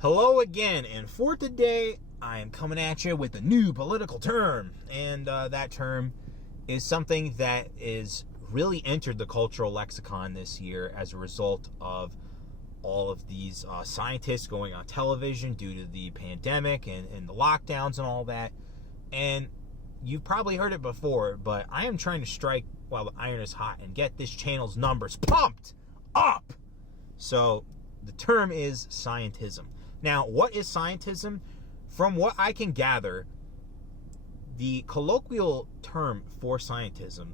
Hello again, and for today, I am coming at you with a new political term, and that term is something that is really entered the cultural lexicon this year as a result of all of these scientists going on television due to the pandemic and the lockdowns and all that. And you've probably heard it before, but I am trying to strike while the iron is hot and get this channel's numbers pumped up. So the term is scientism. Now, what is scientism? From what I can gather, the colloquial term for scientism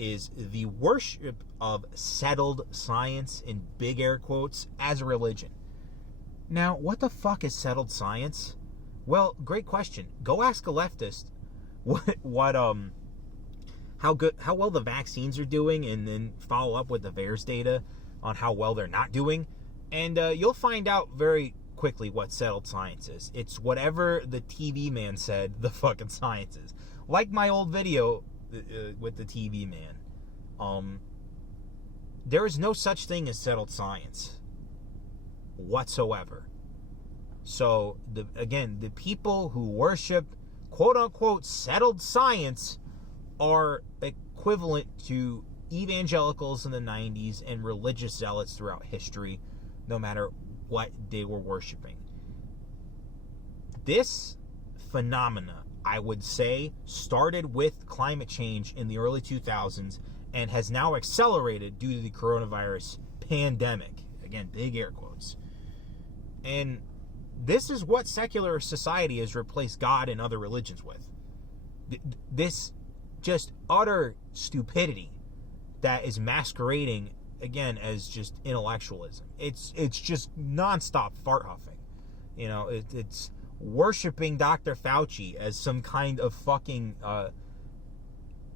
is the worship of settled science, in big air quotes, as a religion. Now, what the fuck is settled science? Well, great question. Go ask a leftist how well the vaccines are doing, and then follow up with the VAERS data on how well they're not doing, and you'll find out very quickly what settled science is. It's whatever the TV man said the fucking science is. Like my old video with the TV man. There is no such thing as settled science whatsoever. So, the people who worship quote-unquote settled science are equivalent to evangelicals in the 90s and religious zealots throughout history, no matter what they were worshiping. This phenomena, I would say, started with climate change in the early 2000s and has now accelerated due to the coronavirus pandemic. Again, big air quotes. And this is what secular society has replaced God and other religions with. This just utter stupidity that is masquerading, again, as just intellectualism. It's just nonstop fart huffing. You know, it's worshiping Dr. Fauci as some kind of fucking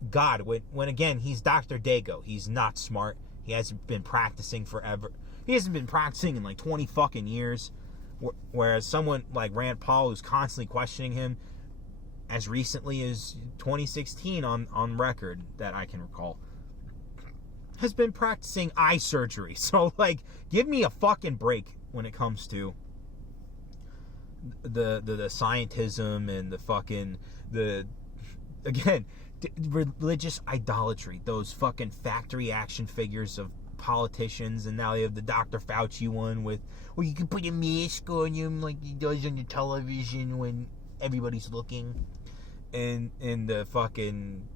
God, when again, he's Dr. Dago. He's not smart. He hasn't been practicing forever. He hasn't been practicing in like 20 fucking years. Whereas someone like Rand Paul, who's constantly questioning him, as recently as 2016 on record that I can recall, has been practicing eye surgery. So, like, give me a fucking break when it comes to the scientism and the fucking, religious idolatry. Those fucking factory action figures of politicians, and now they have the Dr. Fauci one with, well, you can put a mask on him like he does on the television when everybody's looking, and the fucking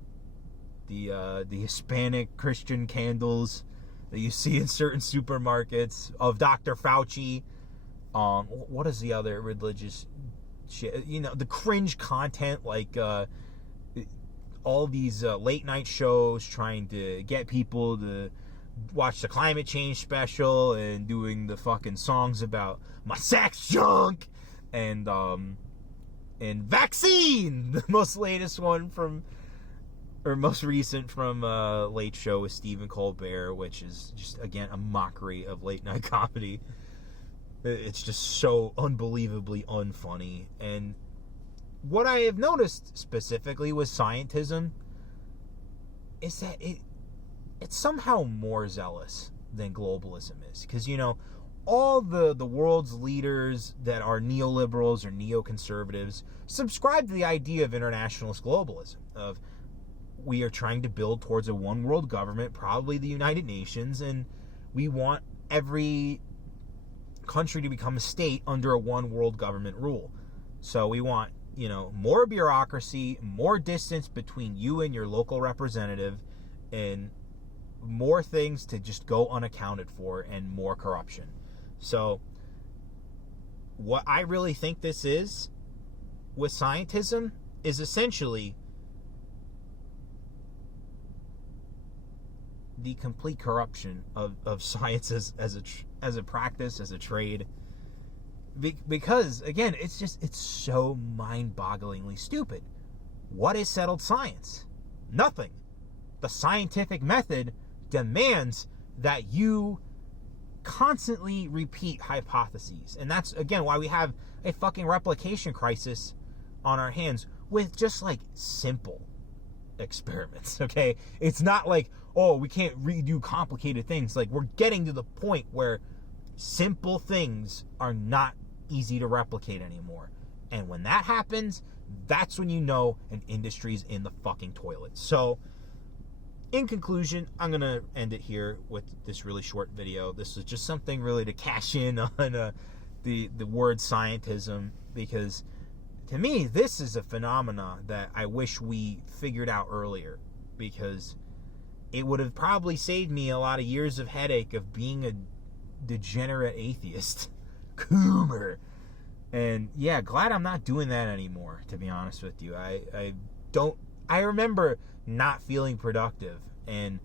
the Hispanic Christian candles that you see in certain supermarkets of Dr. Fauci. What is the other religious shit? You know, the cringe content, like all these late night shows trying to get people to watch the climate change special and doing the fucking songs about my sex junk and Vaccine, the most recent from Late Show with Stephen Colbert, which is just, again, a mockery of late night comedy. It's just so unbelievably unfunny. And what I have noticed specifically with scientism is that it's somehow more zealous than globalism is. Because, you know, all the world's leaders that are neoliberals or neoconservatives subscribe to the idea of internationalist globalism, of we are trying to build towards a one world government, probably the United Nations, and we want every country to become a state under a one world government rule. So we want, you know, more bureaucracy, more distance between you and your local representative, and more things to just go unaccounted for, and more corruption. So what I really think this is with scientism is essentially the complete corruption of science as a practice, as a trade. Because, again, it's so mind-bogglingly stupid. What is settled science? Nothing. The scientific method demands that you constantly repeat hypotheses. And that's, again, why we have a fucking replication crisis on our hands with just, like, simple experiments, okay? It's not like, oh, we can't redo complicated things. Like, we're getting to the point where simple things are not easy to replicate anymore. And when that happens, that's when you know an industry's in the fucking toilet. So, in conclusion, I'm going to end it here with this really short video. This is just something really to cash in on the word scientism, because to me, this is a phenomena that I wish we figured out earlier, because it would have probably saved me a lot of years of headache of being a degenerate atheist. Coomer. And yeah, glad I'm not doing that anymore, to be honest with you. I remember not feeling productive, and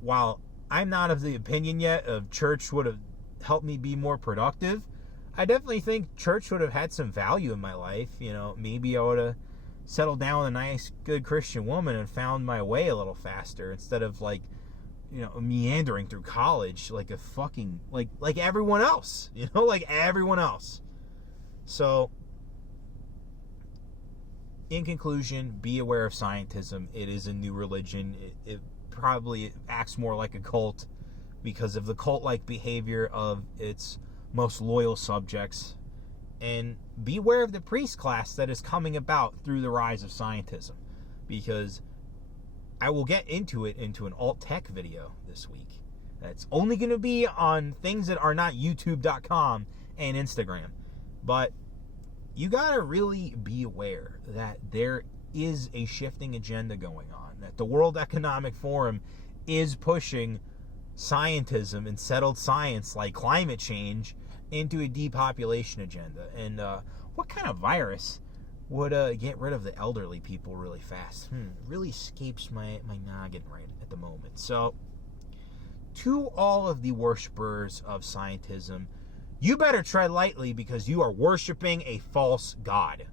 while I'm not of the opinion yet of church would have helped me be more productive, I definitely think church would have had some value in my life. You know, maybe I would have settled down with a nice, good Christian woman and found my way a little faster, instead of like, you know, meandering through college like a fucking, like everyone else, you know, like everyone else. So, in conclusion, be aware of scientism. It is a new religion. It probably acts more like a cult because of the cult-like behavior of its most loyal subjects. And beware of the priest class that is coming about through the rise of scientism, because I will get into an alt-tech video this week. That's only going to be on things that are not youtube.com and Instagram. But you gotta really be aware that there is a shifting agenda going on, that the World Economic Forum is pushing scientism and settled science like climate change into a depopulation agenda. And what kind of virus would get rid of the elderly people really fast? Really escapes my noggin right at the moment. So, to all of the worshipers of scientism, you better tread lightly, because you are worshiping a false god.